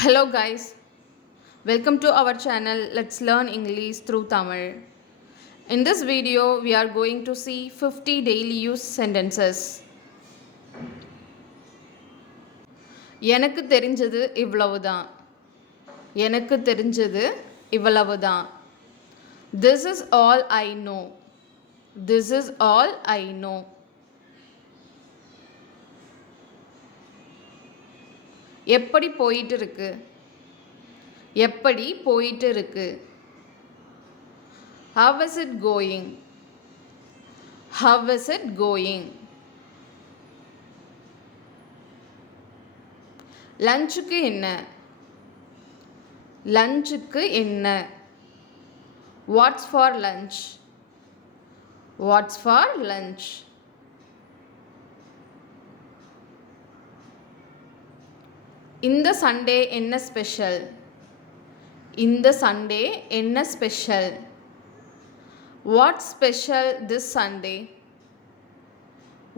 Hello guys, welcome to our channel. Let's learn English through Tamil. In this video, we are going to see 50 daily use sentences. எனக்கு தெரிஞ்சது இவ்வளவுதான். எனக்கு தெரிஞ்சது இவ்வளவுதான். This is all I know. This is all I know. எப்படி போயிட்டு இருக்கு? எப்படி போயிட்டு இருக்கு? How is it going? How is it going? லஞ்சுக்கு என்ன? லஞ்சுக்கு என்ன? What's for lunch? What's for lunch? இந்த சண்டே என்ன ஸ்பெஷல்? இந்த சண்டே என்ன special? What's special this Sunday?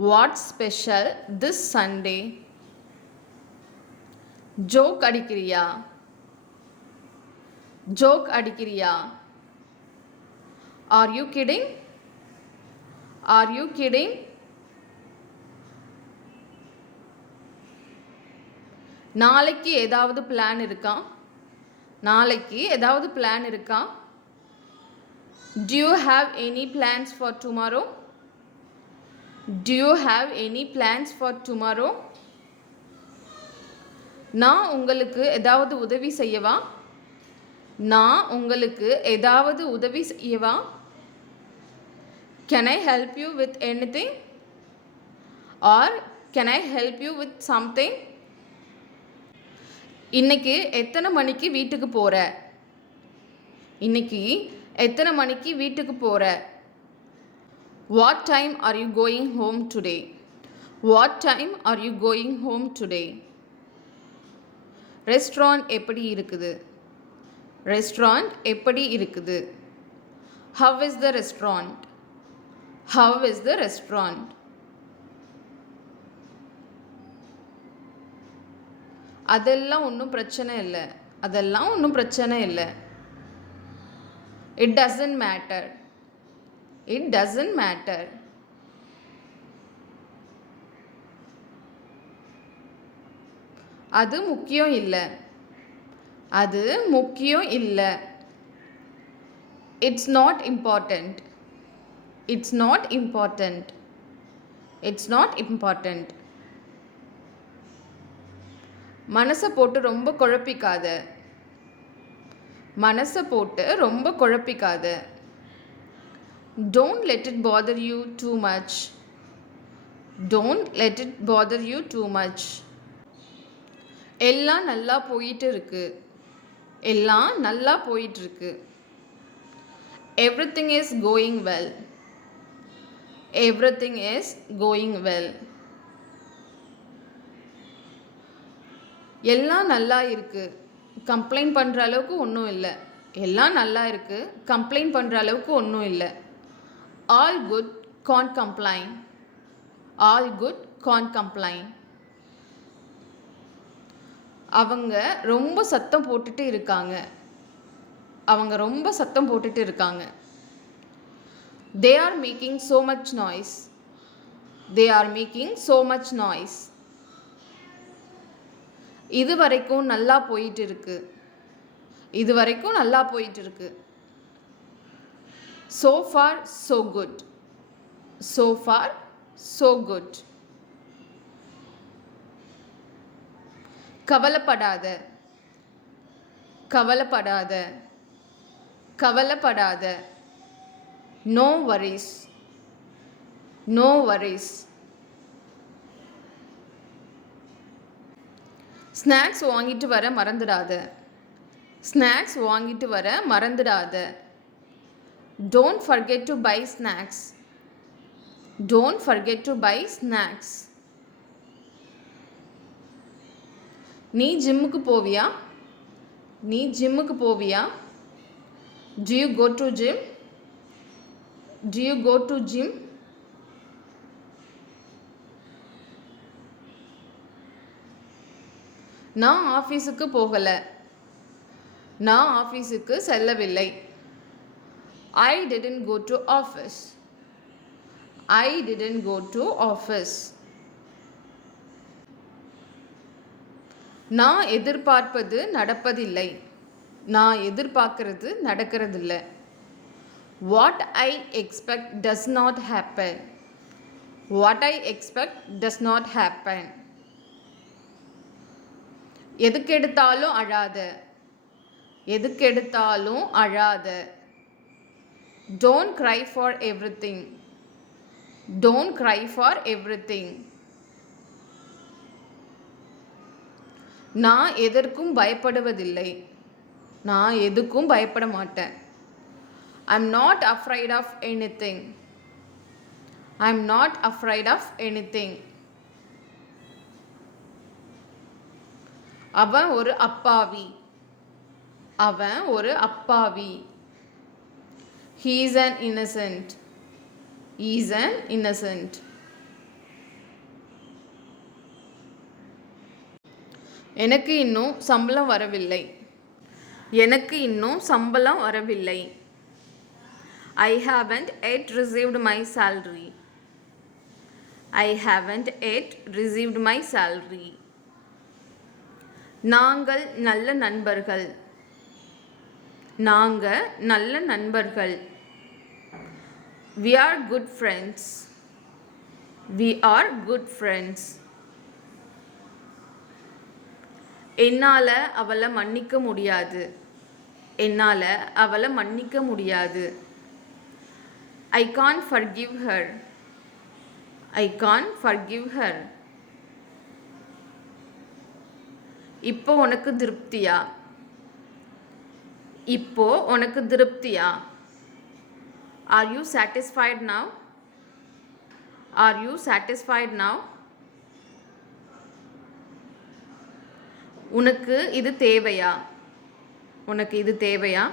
What's special this Sunday? Joke அடிக்கிறியா? ஜோக் அடிக்கிறியா? Are you kidding? Are you kidding? நாளைக்கு ஏதாவது பிளான் இருக்கா? நாளைக்கு ஏதாவது பிளான் இருக்கா? Do you have any plans for tomorrow? Do you have any plans for tomorrow? நான் உங்களுக்கு ஏதாவது உதவி செய்யவா? நான் உங்களுக்கு ஏதாவது உதவி செய்யவா? Can I help you with anything? Or can I help you with something? இன்னைக்கு எத்தனை மணிக்கு வீட்டுக்கு போற? இன்னைக்கு எத்தனை மணிக்கு வீட்டுக்கு போற? What time are you going home today? What time are you going home today? Restaurant எப்படி இருக்குது? ரெஸ்டாரண்ட் எப்படி இருக்குது? How is the restaurant? How is the restaurant? அதெல்லாம் ஒன்றும் பிரச்சனை இல்லை. அதெல்லாம் ஒன்றும் பிரச்சனை இல்லை. It doesn't matter. It doesn't matter. அது முக்கியம் இல்லை. அது முக்கியம் இல்லை. It's not important. It's not important. It's not important. மனசை போட்டு ரொம்ப குழப்பிக்காத. மனசை போட்டு ரொம்ப குழப்பிக்காத. Don't let it bother you too much. Don't let it bother you too much. எல்லாம் நல்லா போயிட்டு இருக்கு. எல்லாம் நல்லா போயிட்டு இருக்கு. Everything is going well. Everything is going well. எல்லாம் நல்லா இருக்கு. கம்ப்ளைண்ட் பண்ணுற அளவுக்கு ஒன்றும் இல்லை. எல்லாம் நல்லா இருக்கு. கம்ப்ளைண்ட் பண்ணுற அளவுக்கு ஒன்றும் இல்லை. All good, can't complain. All good, can't complain. அவங்க ரொம்ப சத்தம் போட்டுட்டு இருக்காங்க. அவங்க ரொம்ப சத்தம் போட்டுட்டு இருக்காங்க. They are making so much noise. They are making so much noise. இது வரைக்கும் நல்லா போயிட்டு இருக்கு. இது வரைக்கும் நல்லா போயிட்டு இருக்கு. So far so good. So far so good. கவலைப்படாத. கவலைப்படாத. கவலைப்படாத. No worries. No worries. Snacks வாங்கிட்டு வர மறந்துடாத. ஸ்நாக்ஸ் வாங்கிட்டு வர மறந்துடாத. Don't forget to buy snacks. Don't forget to buy snacks. நீ ஜிம்முக்கு போவியா? நீ ஜிம்முக்கு போவியா? Do you go to gym? Do you go to gym? நான் ஆஃபீஸுக்கு போகலை. நான் ஆஃபீஸுக்கு செல்லவில்லை. I didn't go to office. I didn't go to office. நான் எதிர்பார்ப்பது நடப்பதில்லை. நான் எதிர்பார்க்கறது நடக்கிறதில்ல. What I expect does not happen. What I expect does not happen. எதுக்கெடுத்தாலும் அழாத. எதுக்கெடுத்தாலும் அழாத. Don't cry for everything. Don't cry for everything. நான் எதற்கும் பயப்படுவதில்லை. நான் எதுக்கும் பயப்பட மாட்டேன். I'm not afraid of anything. I'm not afraid of anything. அவன் ஒரு அப்பாவி. அவன் ஒரு அப்பாவி. He is an innocent. He is an innocent. எனக்கு இன்னும் சம்பளம் வரவில்லை. எனக்கு இன்னும் சம்பளம் வரவில்லை. I haven't yet received my salary. I haven't yet received my salary. நாங்கள் நல்ல நண்பர்கள். நாங்கள் நல்ல நண்பர்கள். We are good friends. We are good friends. என்னால் அவளை மன்னிக்க முடியாது. என்னால் அவளை மன்னிக்க முடியாது. I can't forgive her. I can't forgive her. இப்போ உனக்கு திருப்தியா? இப்போ உனக்கு திருப்தியா? Are you satisfied now? Are you satisfied now? உனக்கு இது தேவையா? உனக்கு இது தேவையா?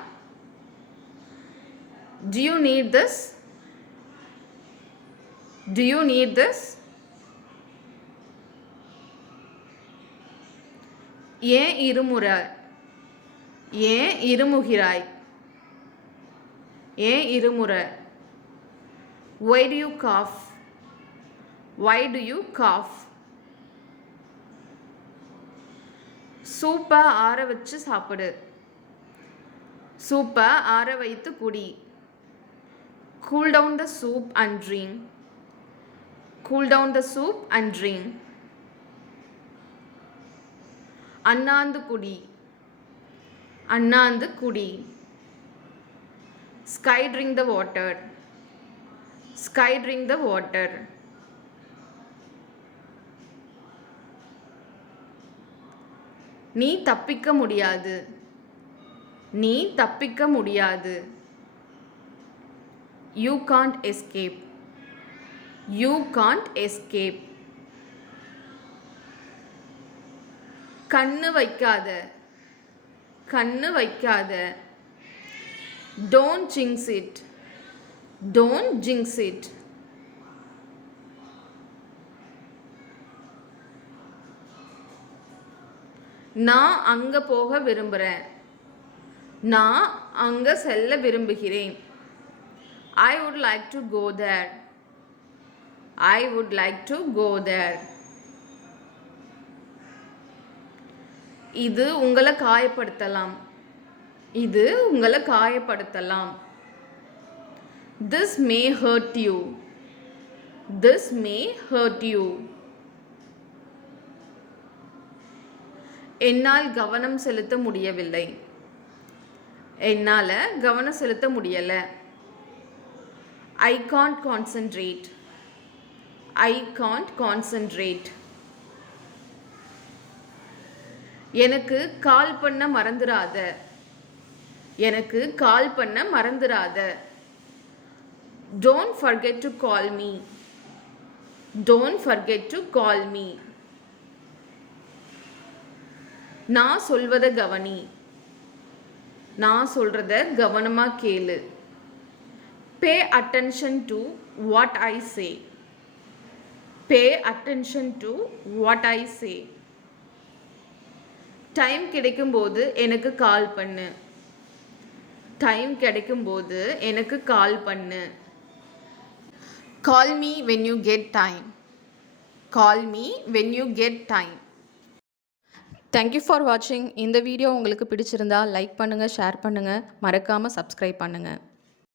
Do you need this? Do you need this? ஏன் இருமுறை? ஏன் இருமுகிறாய்? ஏன் இருமுறை? Why do you cough? Why do you cough? சூப்பை ஆற வச்சு சாப்பிடு. சூப்பை ஆற வைத்து குடி. Cool down the soup and drink. Cool down the soup and drink. அண்ணாந்து குடி. அண்ணாந்து குடி. Sky drink the water. Sky drink the water. நீ தப்பிக்க முடியாது. நீ தப்பிக்க முடியாது. You can't escape. You can't escape. கண்ணு வைக்காத. கண்ணு வைக்காத. Don't jinx it. Don't jinx it. நான் அங்கே போக விரும்புகிறேன். நான் அங்கே செல்ல விரும்புகிறேன். I would like to go there. I would like to go there. இது உங்களை காயப்படுத்தலாம். இது உங்களை காயப்படுத்தலாம். This may hurt you. This may hurt you. என்னால் கவனம் செலுத்த முடியவில்லை. என்னால் கவனம் செலுத்த முடியலை. I can't concentrate. I can't concentrate. எனக்கு கால் பண்ண மறந்துடாத. எனக்கு கால் பண்ண மறந்துடாத. Don't forget to call me. Don't forget to call me. நான் சொல்வதை கவனி. நான் சொல்கிறத கவனமாக கேளு. Pay attention to what I say. Pay attention to what I say. Time கிடைக்கும்போது எனக்கு கால் பண்ணு. டைம் கிடைக்கும்போது எனக்கு கால் பண்ணு. Call me when you get time. Call me when you get time. Thank you for watching. இந்த வீடியோ உங்களுக்கு பிடிச்சிருந்தா like பண்ணுங்கள், ஷேர் பண்ணுங்கள், மறக்காமல் சப்ஸ்கிரைப் பண்ணுங்கள்.